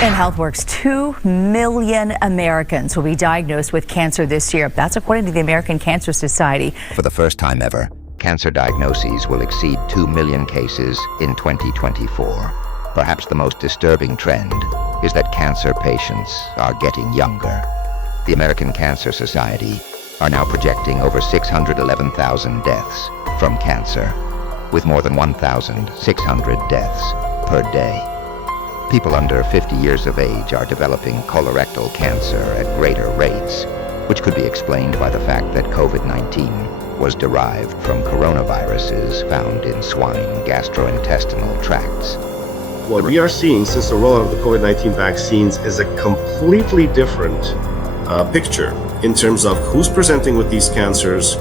In HealthWorks, 2 million Americans will be diagnosed with cancer this year. That's according to the American Cancer Society. For the first time ever, cancer diagnoses will exceed 2 million cases in 2024. Perhaps the most disturbing trend is that cancer patients are getting younger. The American Cancer Society are now projecting over 611,000 deaths from cancer, with more than 1,600 deaths per day. People under 50 years of age are developing colorectal cancer at greater rates, which could be explained by the fact that COVID-19 was derived from coronaviruses found in swine gastrointestinal tracts. What we are seeing since the rollout of the COVID-19 vaccines is a completely different picture in terms of who's presenting with these cancers,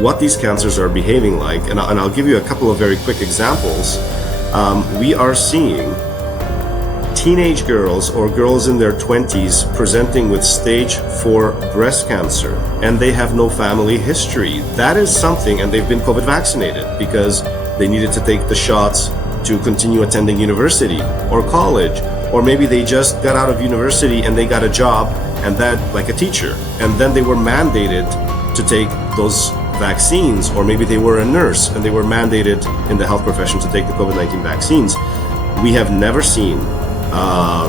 what these cancers are behaving like, and I'll give you a couple of very quick examples. We are seeing teenage girls or girls in their 20s presenting with stage 4 breast cancer, and they have no family history. That is something, and they've been COVID vaccinated because they needed to take the shots to continue attending university or college, or maybe they just got out of university and they got a job and that, like a teacher, and then they were mandated to take those vaccines, or maybe they were a nurse and they were mandated in the health profession to take the COVID-19 vaccines. We have never seen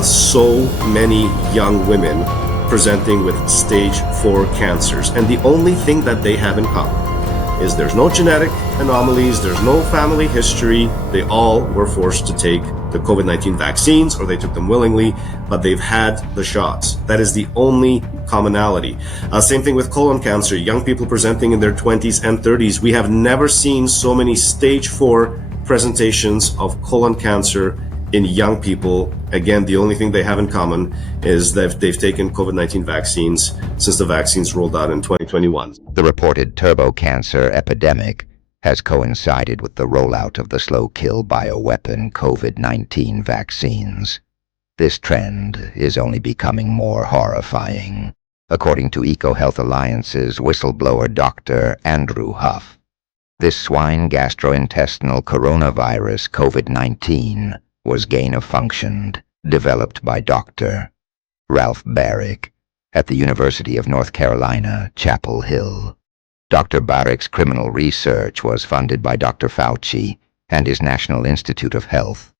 so many young women presenting with stage 4 cancers, and the only thing that they have in common is there's no genetic anomalies, there's no family history. They all were forced to take the COVID-19 vaccines, or they took them willingly, but they've had the shots. That is the only commonality. Same thing with colon cancer, young people presenting in their 20s and 30s. We have never seen so many stage 4 presentations of colon cancer in young people. Again, the only thing they have in common is that they've taken COVID-19 vaccines since the vaccines rolled out in 2021. The reported turbo cancer epidemic has coincided with the rollout of the slow-kill bioweapon COVID-19 vaccines. This trend is only becoming more horrifying, according to EcoHealth Alliance's whistleblower Dr. Andrew Huff. This swine gastrointestinal coronavirus COVID-19 was gain-of-function developed by Dr. Ralph Barrick at the University of North Carolina, Chapel Hill. Dr. Barrick's criminal research was funded by Dr. Fauci and his National Institute of Health,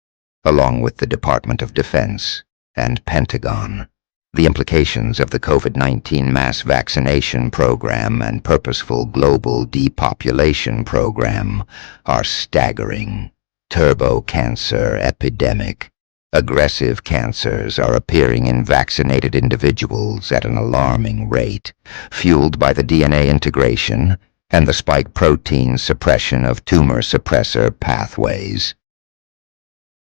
along with the Department of Defense and Pentagon. The implications of the COVID-19 mass vaccination program and purposeful global depopulation program are staggering. Turbo cancer epidemic. Aggressive cancers are appearing in vaccinated individuals at an alarming rate, fueled by the DNA integration and the spike protein suppression of tumor suppressor pathways.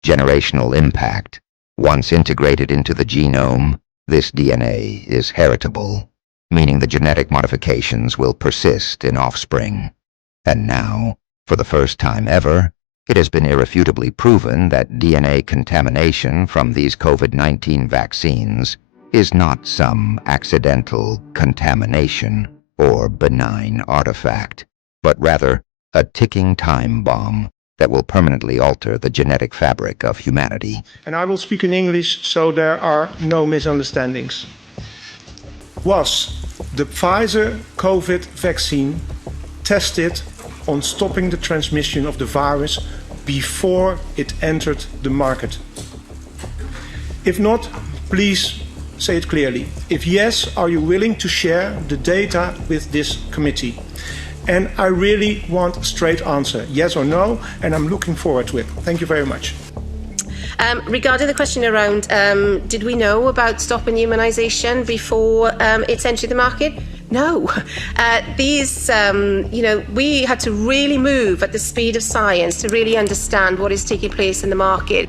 Generational impact. Once integrated into the genome, this DNA is heritable, meaning the genetic modifications will persist in offspring. And now, for the first time ever, it has been irrefutably proven that DNA contamination from these COVID-19 vaccines is not some accidental contamination or benign artifact, but rather a ticking time bomb that will permanently alter the genetic fabric of humanity. And I will speak in English so there are no misunderstandings. Was the Pfizer COVID vaccine tested on stopping the transmission of the virus before it entered the market? If not, please say it clearly. If yes, are you willing to share the data with this committee? And I really want a straight answer, yes or no, and I'm looking forward to it. Thank you very much. Regarding the question around, did we know about stopping immunisation before it's entered the market? No. We had to really move at the speed of science to really understand what is taking place in the market.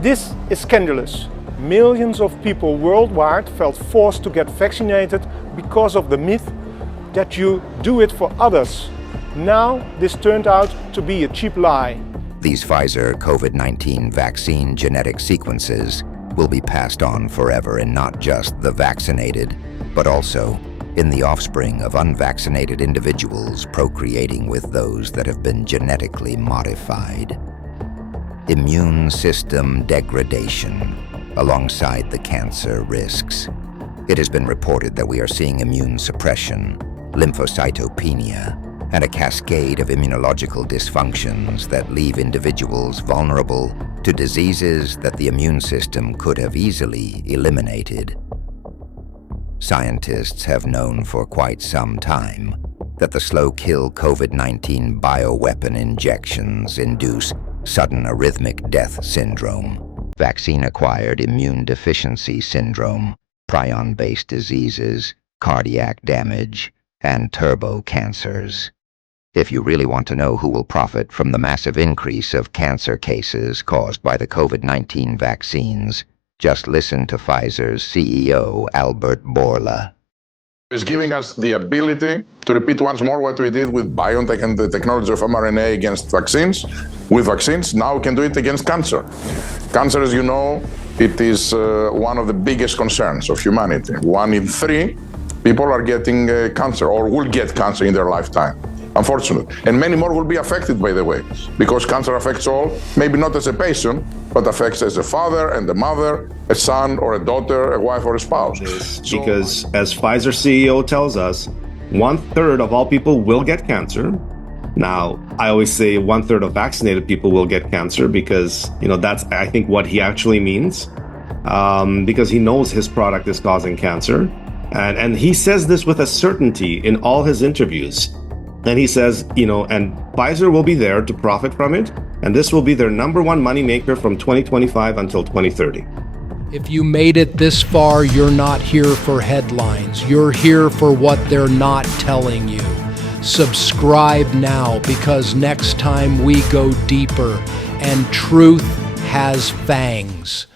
This is scandalous. Millions of people worldwide felt forced to get vaccinated because of the myth that you do it for others. Now, this turned out to be a cheap lie. These Pfizer COVID-19 vaccine genetic sequences will be passed on forever in not just the vaccinated, but also in the offspring of unvaccinated individuals procreating with those that have been genetically modified. Immune system degradation. alongside the cancer risks. It has been reported that we are seeing immune suppression, lymphocytopenia, and a cascade of immunological dysfunctions that leave individuals vulnerable to diseases that the immune system could have easily eliminated. Scientists have known for quite some time that the slow-kill COVID-19 bioweapon injections induce sudden arrhythmic death syndrome, vaccine-acquired immune deficiency syndrome, prion-based diseases, cardiac damage, and turbo cancers. If you really want to know who will profit from the massive increase of cancer cases caused by the COVID-19 vaccines, just listen to Pfizer's CEO, Albert Bourla. It's giving us the ability to repeat once more what we did with BioNTech and the technology of mRNA against vaccines. With vaccines, now we can do it against cancer. Cancer, as you know, it is one of the biggest concerns of humanity. 1 in 3 people are getting cancer or will get cancer in their lifetime, unfortunately. And many more will be affected, by the way, because cancer affects all, maybe not as a patient, but affects as a father and a mother, a son or a daughter, a wife or a spouse. Because as Pfizer CEO tells us, 1/3 of all people will get cancer. Now, I always say 1/3 of vaccinated people will get cancer because, that's, I think, what he actually means, because he knows his product is causing cancer. And he says this with a certainty in all his interviews. And he says, and Pfizer will be there to profit from it. And this will be their #1 moneymaker from 2025 until 2030. If you made it this far, you're not here for headlines. You're here for what they're not telling you. Subscribe now, because next time we go deeper and truth has fangs.